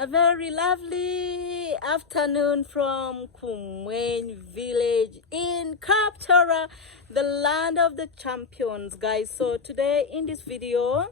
A very lovely afternoon from Kumwen village in Kapchora, the land of the champions, guys. So today in this video,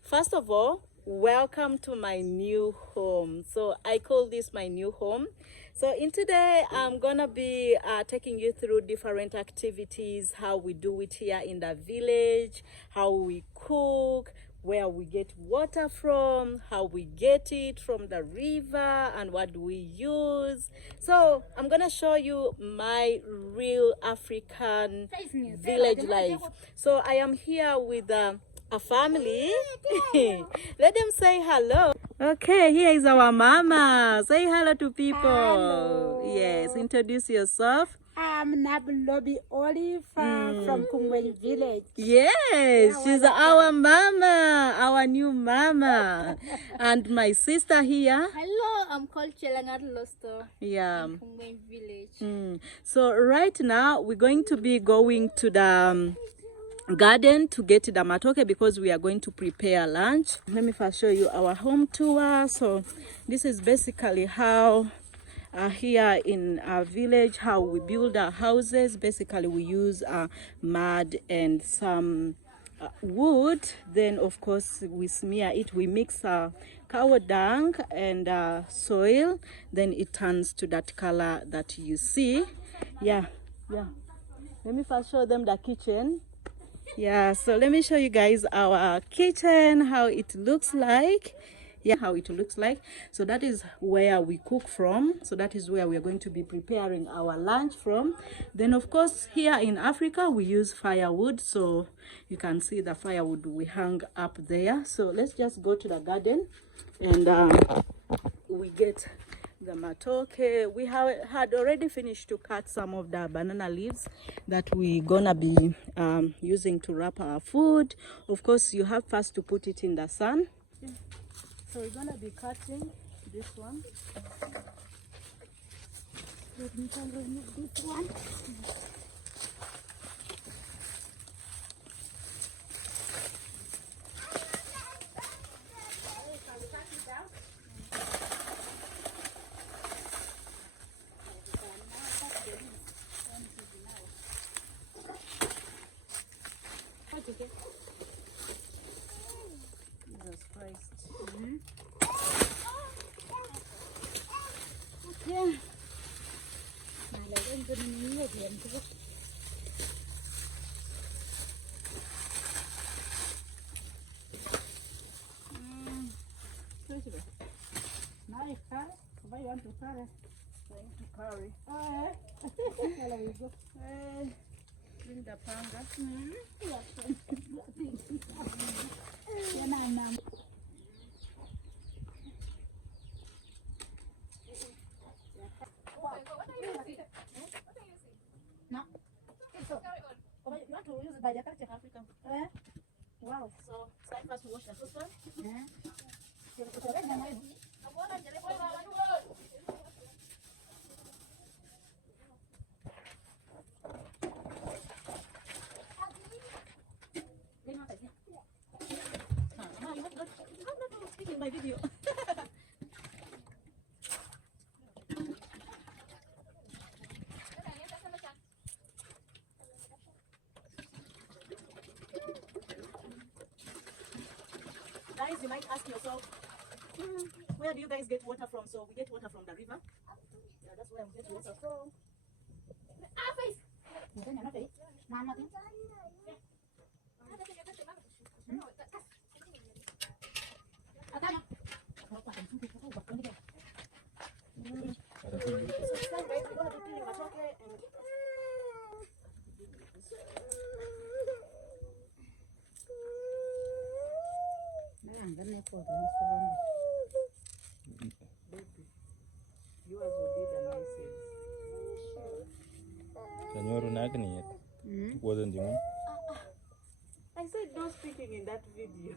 first of all, welcome to my new home. So I call this my new home. So in today, I'm gonna be taking you through different activities, how we do it here in the village, how we cook, where we get water from, how we get it from the river, and what we use. So I'm gonna show you my real African village life. So I am here with a family. Let them say hello. Okay, here is our mama. Say hello to people. Hello. Yes, introduce yourself. I'm Nabulobi Olive from Kumwen village. Yes, she's our mama, our new mama. And my sister here. Hello, I'm called Chelangat Losto. Yeah. I'm from Main village. So right now we're going to be going to the garden to get the matoke because we are going to prepare lunch. Let me first show you our home tour. So this is basically how here in our village, how we build our houses. Basically we use mud and some wood. Then of course we smear it, we mix cow dung and soil, then it turns to that color that you see. Yeah, let me first show them the kitchen. Yeah, so let me show you guys our kitchen, how it looks like. Yeah, how it looks like. So that is where we cook from. So that is where we are going to be preparing our lunch from. Then of course here in Africa we use firewood. So you can see the firewood we hang up there. So let's just go to the garden and we get the matoke. We had already finished to cut some of the banana leaves that we gonna be using to wrap our food. Of course you have first to put it in the sun. So we're gonna be cutting this one. Let me remove this one. Jesus Christ. Yeah. Now let's go to the again. Nice, huh? Why you want to carry? Trying to carry. Oh, yeah. There we go. Bring the panga. Yeah, nah. No. So, you want to use it by the culture of Africa? Wow. So it's time for us to wash the saucepan. Yeah. I'm not speaking my video. Guys, you might ask yourself, where do you guys get water from? So we get water from the river. Yeah, that's where we get water from. So it's time, guys, we're gonna be peeling matoke and baby, yours will be the nicest. Wasn't you? I said no speaking in that video.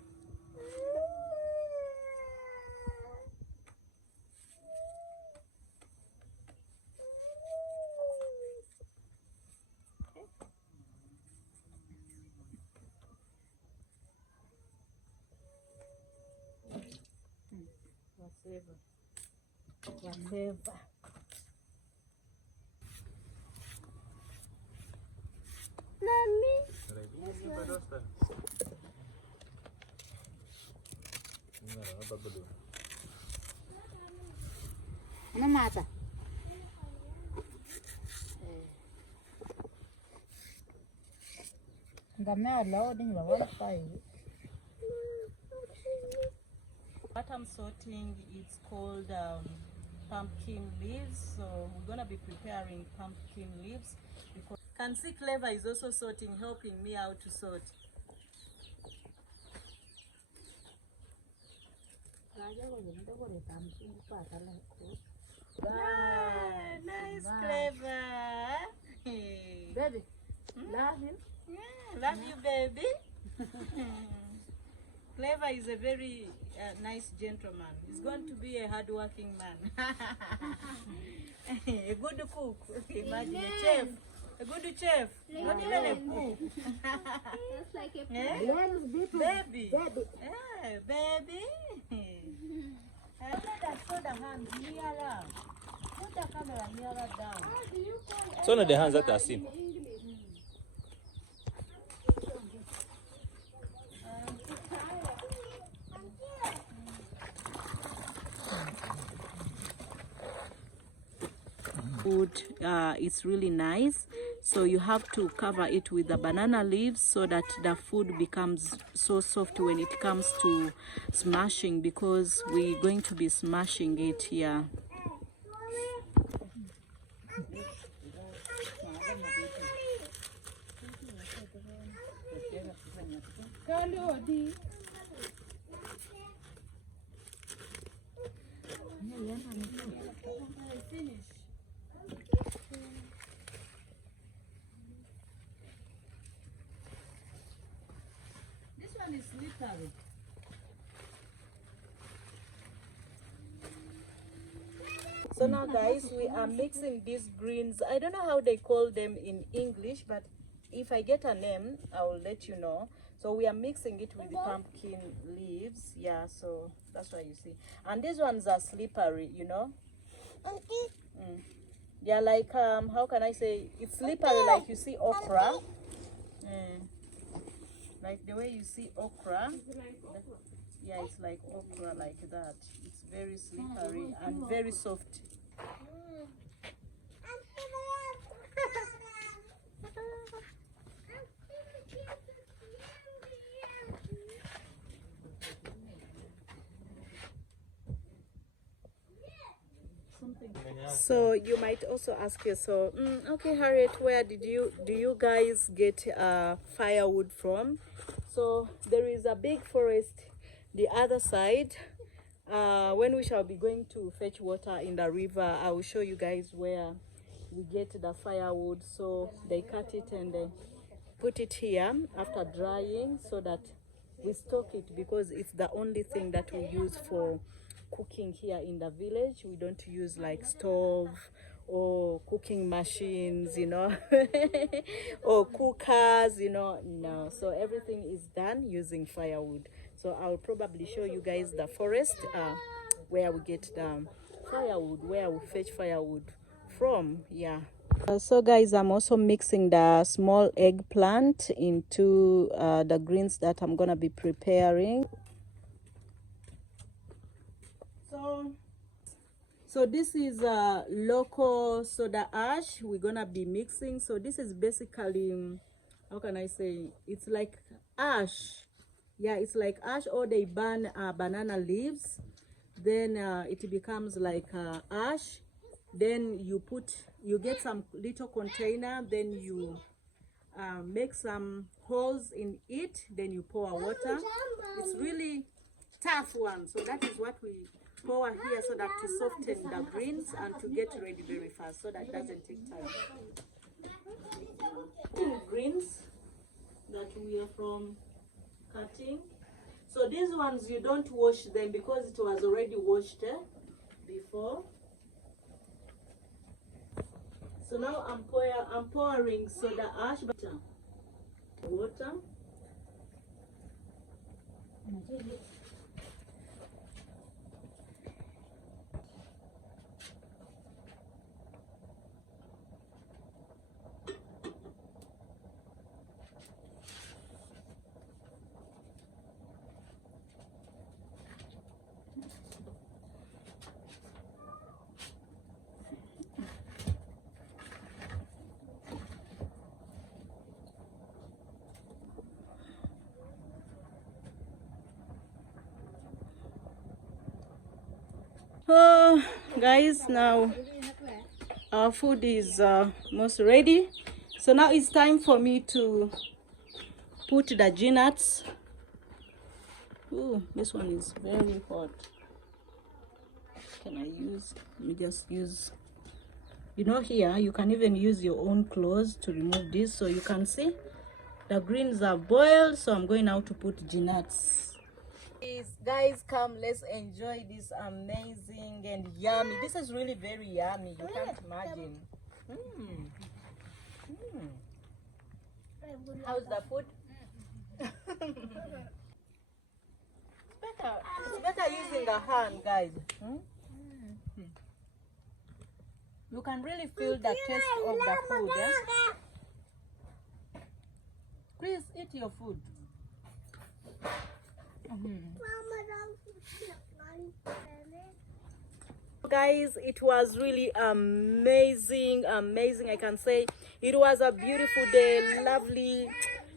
Whatever. Whatever. Ano mata? Ngamea lao din ba wala pa eh. What I'm sorting is called pumpkin leaves. So we're gonna be preparing pumpkin leaves because can see Clever is also sorting, helping me out to sort. Ah, nice, Clever. Baby, love him. Yeah, love you, baby. Clever is a very nice gentleman. He's going to be a hard-working man. A good cook. Imagine a chef. A good chef. Not even a cook. Just like a Eh? Baby. Yeah, baby. Let us hold the hands nearer. Put the camera nearer down. It's one of the hands that are seen. Food, it's really nice, so you have to cover it with the banana leaves so that the food becomes so soft when it comes to smashing, because we're going to be smashing it here. This one is slippery. So now guys, we are mixing these greens. I don't know how they call them in English, but if I get a name, I will let you know. So we are mixing it with the pumpkin leaves. Yeah, so that's why you see. And these ones are slippery, you know. Yeah, like how can I say, it's slippery like you see okra. Like the way you see okra. Yeah, it's like okra, like that. It's very slippery and very soft. So you might also ask yourself, okay, Harriet, where do you guys get firewood from? So there is a big forest the other side. When we shall be going to fetch water in the river, I will show you guys where we get the firewood. So they cut it and they put it here after drying so that we stock it, because it's the only thing that we use for cooking here in the village. We don't use like stove or cooking machines, you know, or cookers, you know, no. So everything is done using firewood. So I'll probably show you guys the forest where we get the firewood, where we fetch firewood from. Yeah. So guys, I'm also mixing the small eggplant into the greens that I'm gonna be preparing. So this is local soda ash we're gonna be mixing. So this is basically, how can I say, it's like ash. Yeah, it's like ash, or they burn banana leaves, then it becomes like ash. Then you get some little container, then you make some holes in it, then you pour water. It's really tough one, so that is what we pour here, so that to soften the greens and to get ready very fast, so that it doesn't take time. Greens that we are from cutting. So these ones you don't wash them because it was already washed before. So now I'm pouring soda ash, water. Oh, guys, now our food is almost ready. So now it's time for me to put the nuts. Ooh, this one is very hot. Can I use? Let me just use. You know, here you can even use your own clothes to remove this, so you can see the greens are boiled. So I'm going now to put nuts. Guys, come, let's enjoy this amazing and yummy. This is really very yummy. You can't imagine. How's the food? It's better using a hand, guys. You can really feel the taste of the food. Please eat your food. Guys, it was really amazing. I can say it was a beautiful day, lovely.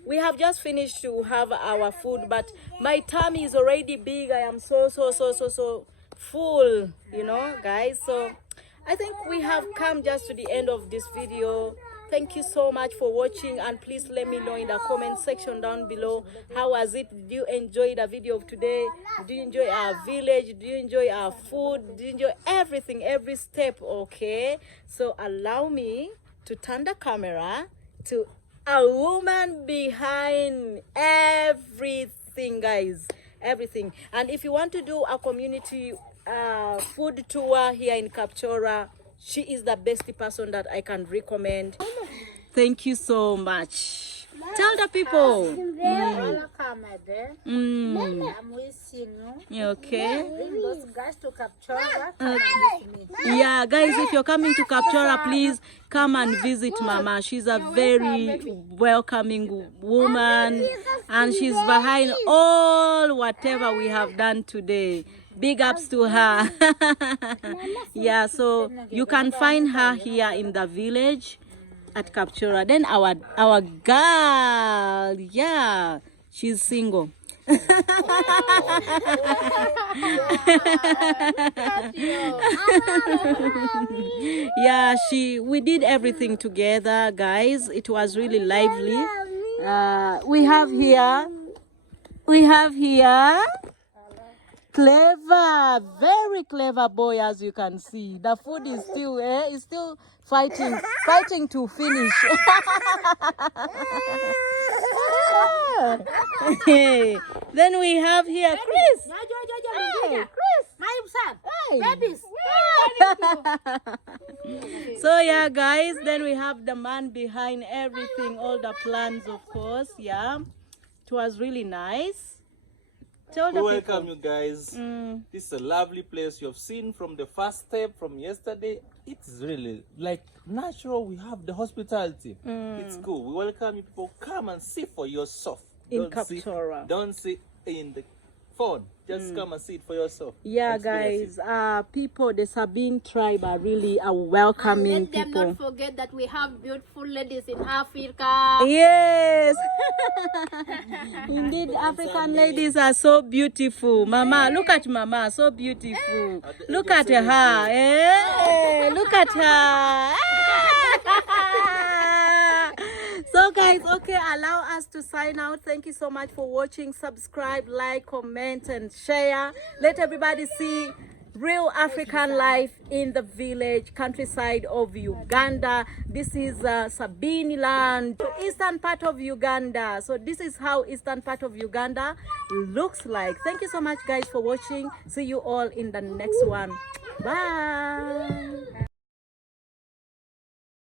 We have just finished to have our food, but my tummy is already big. I am so full, you know, guys. So I think we have come just to the end of this video. Thank you so much for watching, and please let me know in the comment section down below, how was it? Did you enjoy the video of today? Did you enjoy our village? Did you enjoy our food? Did you enjoy everything, every step? Okay, so allow me to turn the camera to a woman behind everything, guys, everything. And if you want to do a community food tour here in Kapchora, she is the best person that I can recommend. Thank you so much. Tell the people. Welcome, I'm wishing you. Okay. Bring those guys to Kapchora. Yeah, guys, if you're coming to Kapchora, please come and visit Mama. She's a very welcoming woman, and she's behind all whatever we have done today. Big ups to her. Yeah, so you can find her here in the village at Kapchora. Then our girl, yeah, she's single. Yeah, we did everything together, guys. It was really lively. We have here clever, very clever boy, as you can see. The food is still fighting to finish. Then we have here Chris. Hey, Chris. My son. Hey. Babies. So yeah, guys, then we have the man behind everything, all the plans, of course. Yeah, it was really nice. Tell the Welcome people. you guys. This is a lovely place. You have seen from the first step from yesterday. It's really like natural. We have the hospitality. It's cool. We welcome you people. Come and see for yourself. In Kapchora. Don't see in the phone. Just come and see it for yourself. Yeah, guys, people, the Sabine tribe are really welcoming Let them people. not forget that we have beautiful ladies in Africa. Yes. Indeed, African ladies are so beautiful. Mama, look at Mama, so beautiful. Look at her. Eh? Look at her. So guys, okay, allow us to sign out. Thank you so much for watching. Subscribe, like, comment, and share. Let everybody see real African life in the village, countryside of Uganda. This is Sabini land, eastern part of Uganda. So this is how eastern part of Uganda looks like. Thank you so much, guys, for watching. See you all in the next one. Bye.